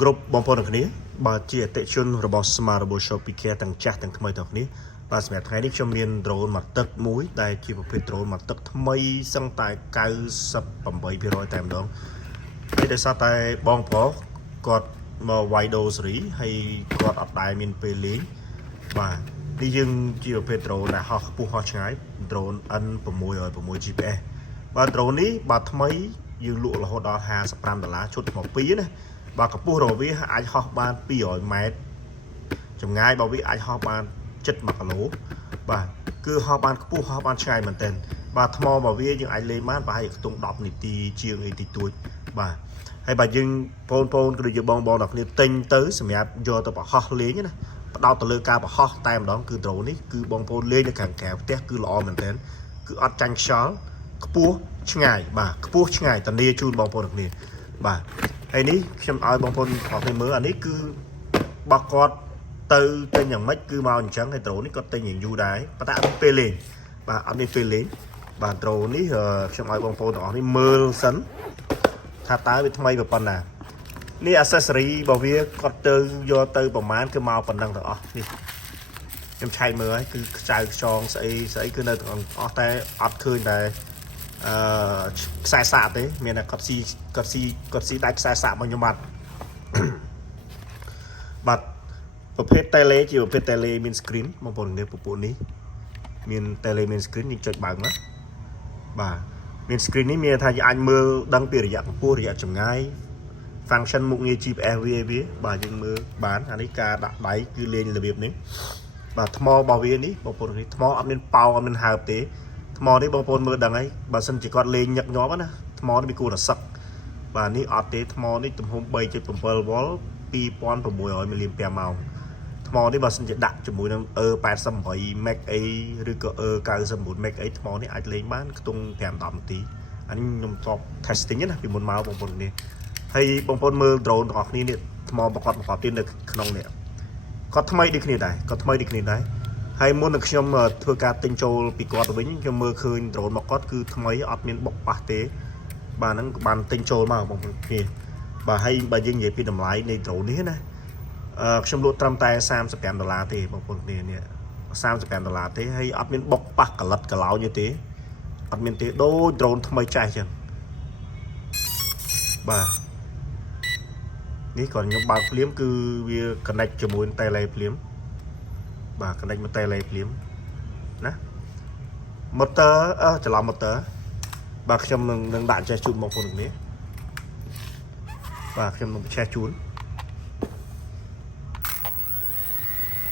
គ្រប់បងប្អូនទាំងគ្នាបើជាអតិជនរបស់ Smart Robo Shop ពីគេទាំងចាស់ទាំងថ្មីទាំងគ្នាបាទសម្រាប់ថ្ងៃនេះខ្ញុំមាន drone មកទឹកមួយដែលជាប្រភេទ drone មកទឹកថ្មីសឹងតែ 98% តែម្ដងហើយដោយសារតែបងប្រុសគាត់មកវាយដូរសេរីហើយគាត់អត់ដែរមានពេលលេងបាទនេះយើងជាប្រភេទ drone ដែលហោះខ្ពស់ហោះឆ្ងាយ drone N606 GPS បាទ drone នេះបាទថ្មីយើងលក់រហូតដល់$55ឈុតមក2ណាបាទកម្ពស់របស់វាអាចហោះបាន200ម៉ែត្រចម្ងាយរបស់វាអាចហោះបាន7 1គីឡូបាទគឺហោះបានខ្ពស់ហោះបានឆ្ងាយមែនទែនបាទថ្មរបស់វាយើងអាចលេងបានប្រហែលខ្ទង់10នាទីជាងអីតិចតួចបាទហើយបាទយើងបងប្អូនក៏ដូចជាបងបងអ្នកគ្នាទិញទៅសម្រាប់យកទៅប្រហោះលេងណាផ្ដោតទៅលើការប្រហោះតែម្ដងគឺ drone នេះគឺបងប្អូនលេងនៅខាងក្រៅផ្ទះគឺល្អមែនទែនគឺអត់ចាញ់ខ្យល់ខ្ពស់ឆ្ងាយបាទខ្ពស់ឆ្ងាយតានីជូនបងប្អូនអ្នកគ្នាបាទហើយនេះខ្ញុំឲ្យបងប្អូនអរគុណមើលអានេះគឺបោះគាត់ទៅទិញយ៉ាងម៉េចគឺមកអញ្ចឹងហើយ drone នេះគាត់ទិញយ៉ាងយូរដែរប៉ុន្តែអត់មានពេលលេងបាទអត់មានពេលលេងបាទ drone នេះខ្ញុំឲ្យបងប្អូនទាំងអស់នេះមើលសិនថាតើវាថ្មីប៉ុណ្ណានេះ accessory របស់វាគាត់ទៅយកទៅប្រមាណគឺមកប៉ុណ្ណឹងទាំងអស់នេះខ្ញុំឆែកមើលហើយគឺខ្ចៅខ្យងស្អីគឺនៅទាំងអស់តែអត់ឃើញតែខ្សែសាកទេមានតែគាត់ស៊ីដាច់ខ្សែសាករបស់ខ្ញុំបាទប្រភេទ tele ជាប្រភេទ tele មាន screen បងប្អូននេះពពួកនេះមាន tele មាន screen យើងចុចបើកមកបាទមាន screen នេះមានថាយើងអាចមើលដឹងពីរយៈកម្ពស់រយៈចម្ងាយ function មុខងារ GPS វាបាទយើងមើលបានអានេះការដាក់ដៃគឺលេងរបៀបនេះបាទថ្មរបស់វានេះបងប្អូននេះថ្មអត់មានប៉ោអត់មានហើបទេថ្មនេះបងប្អូនមើលដឹងហើយបើសិនជាគាត់លេងញឹកញាប់ណាថ្មនេះវាគួរតែសឹកបាទនេះអត់ទេថ្មនេះទំហំ 3.7 វ៉ុល 2600 មីលីអាំពែម៉ោងថ្មនេះបើសិនជាដាក់ជាមួយនឹង 88 meg អីឬក៏ 99 meg អីថ្មនេះអាចលេងបានខ្ទង់ 5-10 នាទីអានេះខ្ញុំតប testing ណាពីមុនមកបងប្អូននេះហើយបងប្អូនមើល drone ទាំងអស់គ្នានេះថ្មប្រកបទៀតនៅក្នុងនេះគាត់ថ្មីដូចគ្នាដែរហើយមុននឹងខ្ញុំធ្វើការទិញចូលពីគាត់ទៅវិញខ្ញុំមើលឃើញ drone មកគាត់គឺថ្មីអត់មានបុកប៉ះទេបាទហ្នឹងបានទិញចូលមកបងប្អូនគ្នាបាទហើយបើយើងនិយាយពីតម្លៃនៃ drone នេះណាខ្ញុំលក់ត្រឹមតែ$35ទេបងប្អូនគ្នានេះ$35ទេហើយអត់មានបុកប៉ះកលិតកឡោញទេអត់មានទេដូច drone ថ្មីចាស់អញ្ចឹងបាទនេះគាត់ខ្ញុំបើកភ្លាមគឺវា connect ជាមួយ tele ភ្លាមបាទ connect មក tele ភ្លាមណា motor ច្រឡំ motor បាទខ្ញុំនឹងដាក់ចេះជូនបងប្អូនគ្នាបាទខ្ញុំនឹងចេះជូន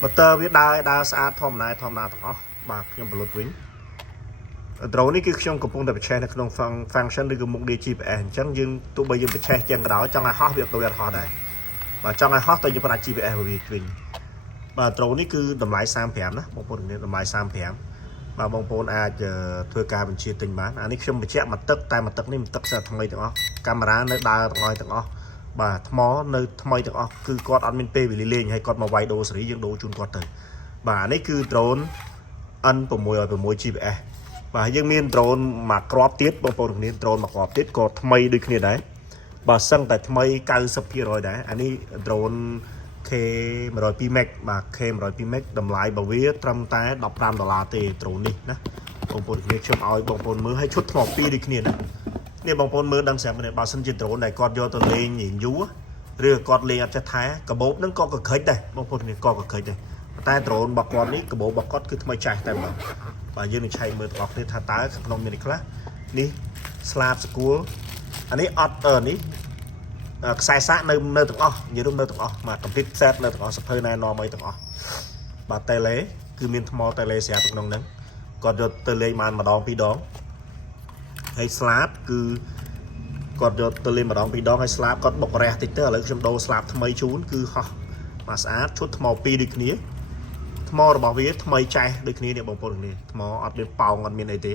motor វាដើរស្អាតធម្មតាទាំងអស់បាទខ្ញុំបលុតវិញ drone នេះគឺខ្ញុំកំពុងតែបញ្ឆេះនៅក្នុង function ឬក៏មុខងារ GPS អញ្ចឹងយើងទោះបីយើងបញ្ឆេះចឹងក៏ដោយចង់ឲ្យហោះវាអត់ដូចអត់ហោះដែរបាទចង់ឲ្យហោះតែយើងប្រើ GPS របស់វាវិញបាទ drone នេះគឺតម្លៃ35ណាបងប្អូនគ្នាតម្លៃ35បាទបងប្អូនអាចធ្វើការបញ្ជាទិញបានអានេះខ្ញុំបញ្ជាក់មកទឹកតែមកទឹកនេះមកទឹកស្អាតថ្មីទាំងអស់កាមេរ៉ានៅដើរទាំងអស់បាទថ្មនៅថ្មីទាំងអស់គឺគាត់អត់មានពេលវេលាលេងហើយគាត់មកវាយដូរសេរីយើងដូរជូនគាត់ទៅបាទនេះគឺ drone N606 GPS បាទយើងមាន drone មួយគ្រាប់ទៀតបងប្អូនគ្នា drone មួយគ្រាប់ទៀតក៏ថ្មីដូចគ្នាដែរបាទសឹងតែថ្មី 90% ដែរអានេះ drone K102 meg បាទ K102 meg តម្លៃរបស់វាត្រឹមតែ$15ទេ drone នេះណាបងប្អូនគ្នាខ្ញុំឲ្យបងប្អូនមើលឲ្យឈុតថ្ម2ដូចគ្នាណានេះបងប្អូនមើលដឹងស្រាប់ទេបើសិនជា drone ដែលគាត់យកទៅលេងយូរឬគាត់លេងអត់ចេះថែកាបូបហ្នឹងក៏កក្រិចដែរបងប្អូនគ្នាក៏កក្រិចដែរតែ drone របស់គាត់នេះកាបូបរបស់គាត់គឺថ្មីចាស់តែម្ដងបាទយើងនឹងឆែកមើលទាំងអស់គ្នាថាតើខាងក្នុងមានអីខ្លះនេះស្លាបស្គាល់អានេះអត់នេះខ្សែសាកនៅទាំងអស់និយាយរួមនៅទាំងអស់បាទ complete set នៅទាំងអស់សភៅណែនាំអីទាំងអស់បាទ tele គឺមានថ្ម tele ស្រាប់ក្នុងហ្នឹងគាត់យកទៅលេងបានម្ដងពីរដងហើយស្លាបគឺគាត់យកទៅលេងម្ដងពីរដងហើយស្លាបគាត់បុករះតិចទៅឥឡូវខ្ញុំដូរស្លាបថ្មីជូនគឺហោះបាទស្អាតឈុតថ្ម2ដូចគ្នាថ្មរបស់វាថ្មីចាស់ដូចគ្នានេះបងប្អូនគ្នាថ្មអត់មានប៉ោងអត់មានអីទេ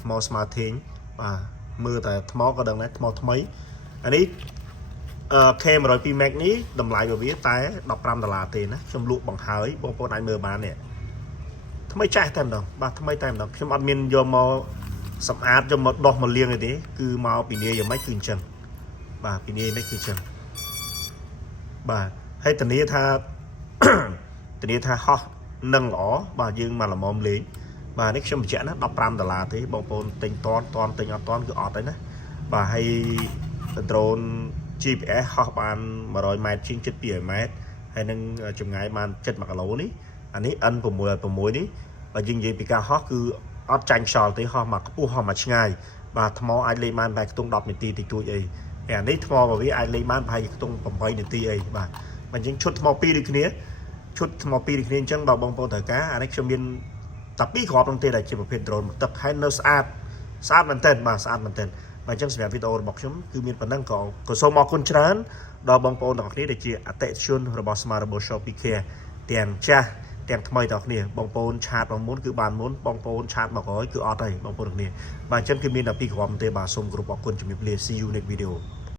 ថ្មស្មើធេងបាទមើលតែថ្មក៏ដឹងដែរថ្មថ្មីអានេះK102 meg នេះតម្លៃរបស់វាតែ$15ទេណាខ្ញុំលក់បង្ហើយបងប្អូនអាចមើលបាននេះថ្មីចាស់តែម្ដងបាទថ្មីតែម្ដងខ្ញុំអត់មានយកមកសម្អាតយកមកដោះមកលាងទេគឺមកពីនាយយ៉ាងម៉េចគឺអញ្ចឹងបាទពីនាយមិនគឺអញ្ចឹង bà hay tình ý tha tình ý tha ho nâng ó bà dương mà là mồm lý bà nick xong chén nó đọc ram là thế bông bồn tình toán tình toán cứ ọt đấy nè bà hay drone GPS ho bàn mà rồi mai chuyên chất bìa mét hay nâng chừng ngày mà chất mặc lỗ ní anh ấy ăn của mùi ní và dương gì bị ca ho cứ ọt tranh sò tới ho mà có ho mà ngay bà thmo ai lấy man bài tung đọc mình ti thì tôi ấy anh ấy thmo vào với ai lấy man bài tung bấm bay để ti ấy bà mình những chút thmo pi được kia chút thmo pi được kia chẳng bảo bông bồn thời cá anh ấy cho miên tập bí khó trong tiền là chỉ một phiên drone một tập hay nó sát mình tên mà sát mình tên và chẳng sẽ video bọc chúng cứ miên phần năng có số mò con trán đo bông bồn đọc này để chỉ attention robot smart robot shopee care tiền cha tiền thay đọc này bông bồn chat bông muốn cứ bàn muốn bông bồn chat mà có cứ ở đây bông bồn được này và chẳng cứ miên là bí khó trong tiền bà xong group bọc con chỉ miên play see you next video